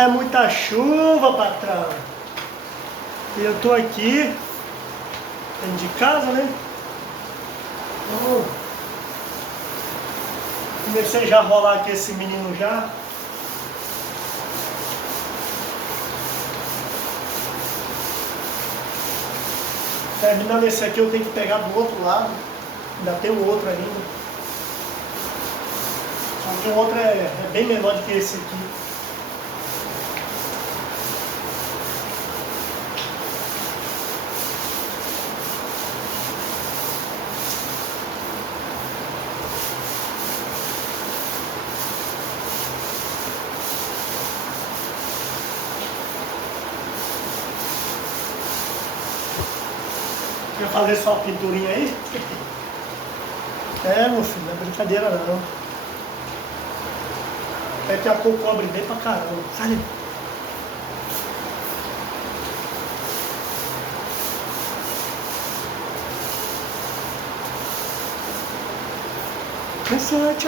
É muita chuva, patrão. E eu tô aqui, dentro de casa, né? Então, comecei já a rolar aqui esse menino já. Terminando esse aqui, eu tenho que pegar do outro lado. Ainda tem o outro ainda. Só que o outro é bem menor do que esse aqui. Quer fazer só a pinturinha aí? É, meu filho, não é brincadeira não. É que a cor cobre bem pra caramba. Sai. Versace,